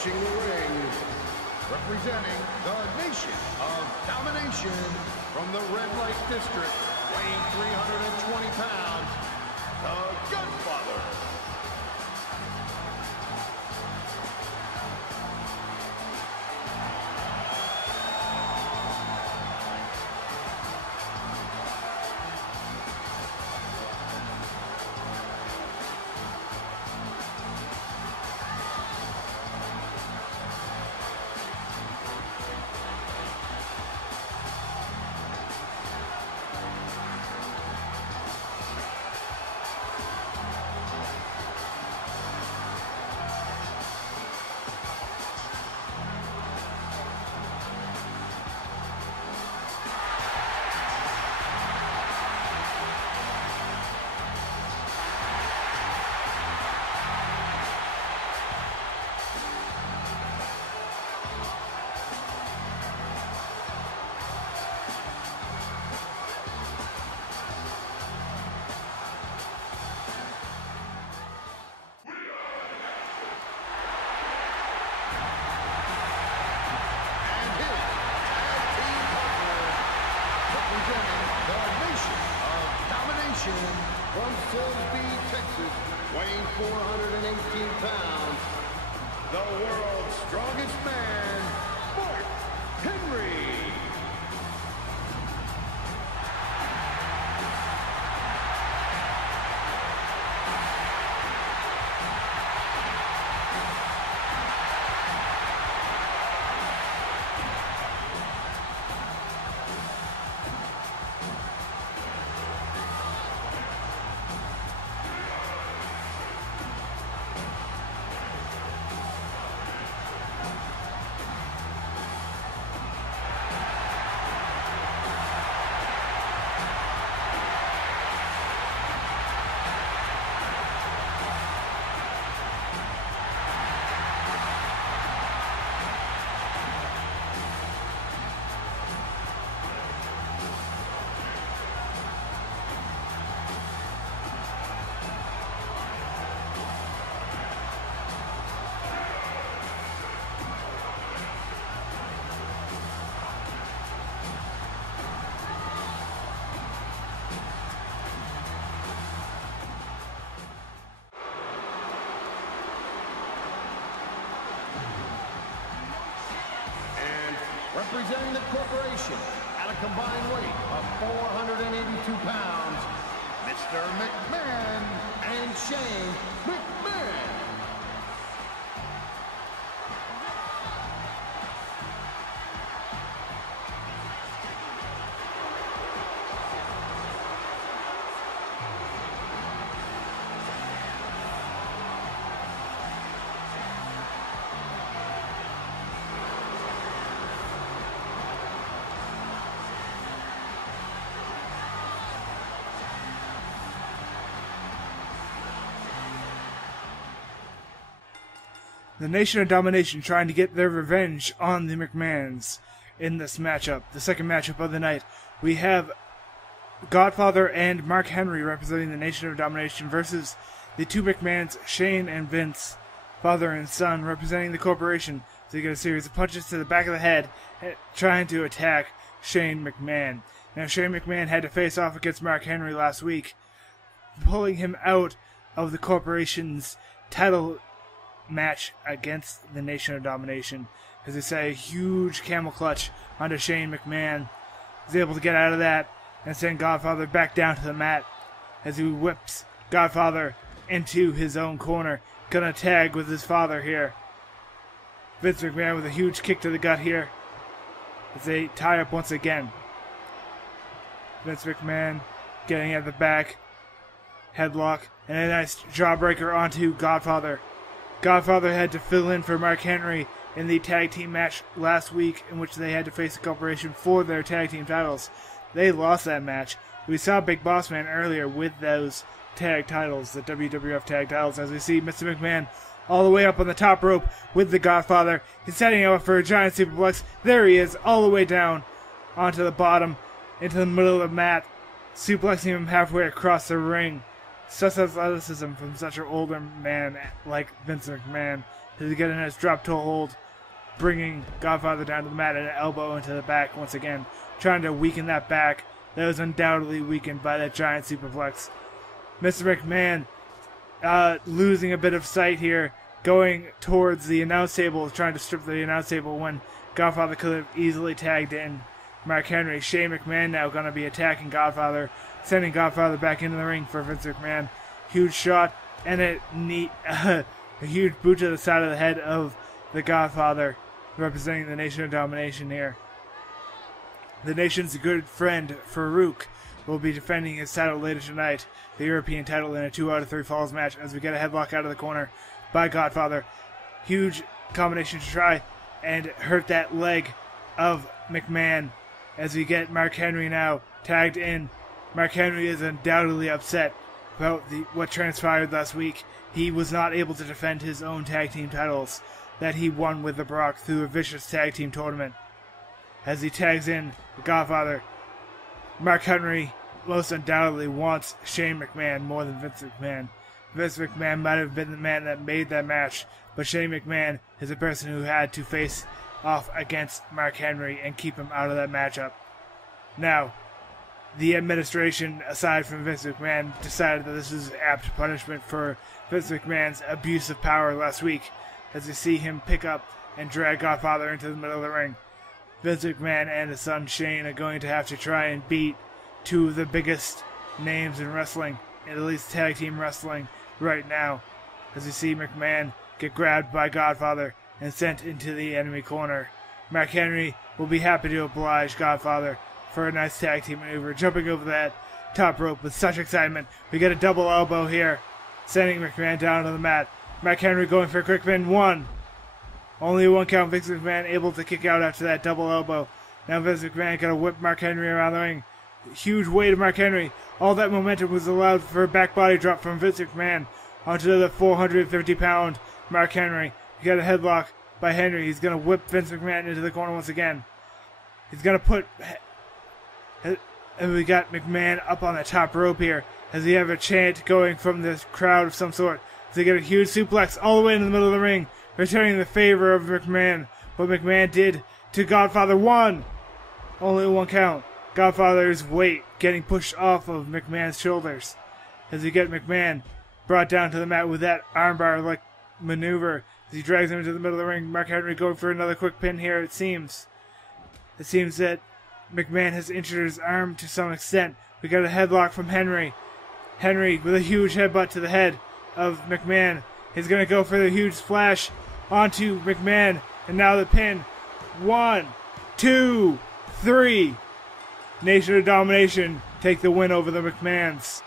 approaching the ring, representing the Nation of Domination from the Red Light District, weighing 320 pounds, the Godfather. From Silsbee, Texas, weighing 418 pounds, the world's strongest man, Mark Henry. Representing the corporation at a combined weight of 482 pounds, Mr. McMahon and Shane McMahon. The Nation of Domination trying to get their revenge on the McMahons in this matchup. The second matchup of the night. We have Godfather and Mark Henry representing the Nation of Domination versus the two McMahons, Shane and Vince, father and son, representing the corporation. So you get a series of punches to the back of the head trying to attack Shane McMahon. Now Shane McMahon had to face off against Mark Henry last week, pulling him out of the corporation's title match against the Nation of Domination, as they say, a huge camel clutch onto Shane McMahon. He's able to get out of that and send Godfather back down to the mat as he whips Godfather into his own corner. Gonna tag with his father here. Vince McMahon with a huge kick to the gut here as they tie up once again. Vince McMahon getting at the back, headlock, and a nice jawbreaker onto Godfather. Godfather had to fill in for Mark Henry in the tag team match last week, in which they had to face the corporation for their tag team titles. They lost that match. We saw Big Boss Man earlier with those tag titles, the WWF tag titles, as we see Mr. McMahon all the way up on the top rope with the Godfather. He's setting up for a giant superplex. There he is, all the way down onto the bottom, into the middle of the mat, suplexing him halfway across the ring. Such athleticism from such an older man like Vince McMahon. He's getting his drop toe hold, bringing Godfather down to the mat and an elbow into the back once again, trying to weaken that back that was undoubtedly weakened by that giant superplex. Mr. McMahon losing a bit of sight here, going towards the announce table, trying to strip the announce table when Godfather could have easily tagged in Mark Henry. Shane McMahon now going to be attacking Godfather, sending Godfather back into the ring for Vince McMahon. Huge shot and a huge boot to the side of the head of the Godfather, representing the Nation of Domination here. The Nation's good friend, Faarooq, will be defending his title later tonight, the European title, in a 2 out of 3 falls match as we get a headlock out of the corner by Godfather. Huge combination to try and hurt that leg of McMahon as we get Mark Henry now tagged in. Mark Henry is undoubtedly upset about what transpired last week. He was not able to defend his own tag team titles that he won with The Brock through a vicious tag team tournament. As he tags in the Godfather, Mark Henry most undoubtedly wants Shane McMahon more than Vince McMahon. Vince McMahon might have been the man that made that match, but Shane McMahon is the person who had to face off against Mark Henry and keep him out of that matchup. Now, the administration, aside from Vince McMahon, decided that this is apt punishment for Vince McMahon's abuse of power last week, as we see him pick up and drag Godfather into the middle of the ring. Vince McMahon and his son Shane are going to have to try and beat two of the biggest names in wrestling, at least tag team wrestling, right now, as we see McMahon get grabbed by Godfather and sent into the enemy corner. Mark Henry will be happy to oblige Godfather for a nice tag team maneuver, jumping over that top rope with such excitement. We get a double elbow here, sending McMahon down to the mat. Mark Henry going for a quick pin. 1. Only 1 count. Vince McMahon able to kick out after that double elbow. Now Vince McMahon going to whip Mark Henry around the ring. Huge weight of Mark Henry. All that momentum was allowed for a back body drop from Vince McMahon onto the 450-pound Mark Henry. We got a headlock by Henry. He's going to whip Vince McMahon into the corner once again. He's going to put... And we got McMahon up on the top rope here as we have a chant going from this crowd of some sort. They get a huge suplex all the way into the middle of the ring, returning the favor of McMahon. What McMahon did to Godfather. 1. Only 1 count. Godfather's weight getting pushed off of McMahon's shoulders as we get McMahon brought down to the mat with that armbar-like maneuver as he drags him into the middle of the ring. Mark Henry going for another quick pin here, it seems. It seems that McMahon has injured his arm to some extent. We got a headlock from Henry. Henry with a huge headbutt to the head of McMahon. He's going to go for the huge splash onto McMahon. And now the pin. 1, 2, 3. Nation of Domination take the win over the McMahons.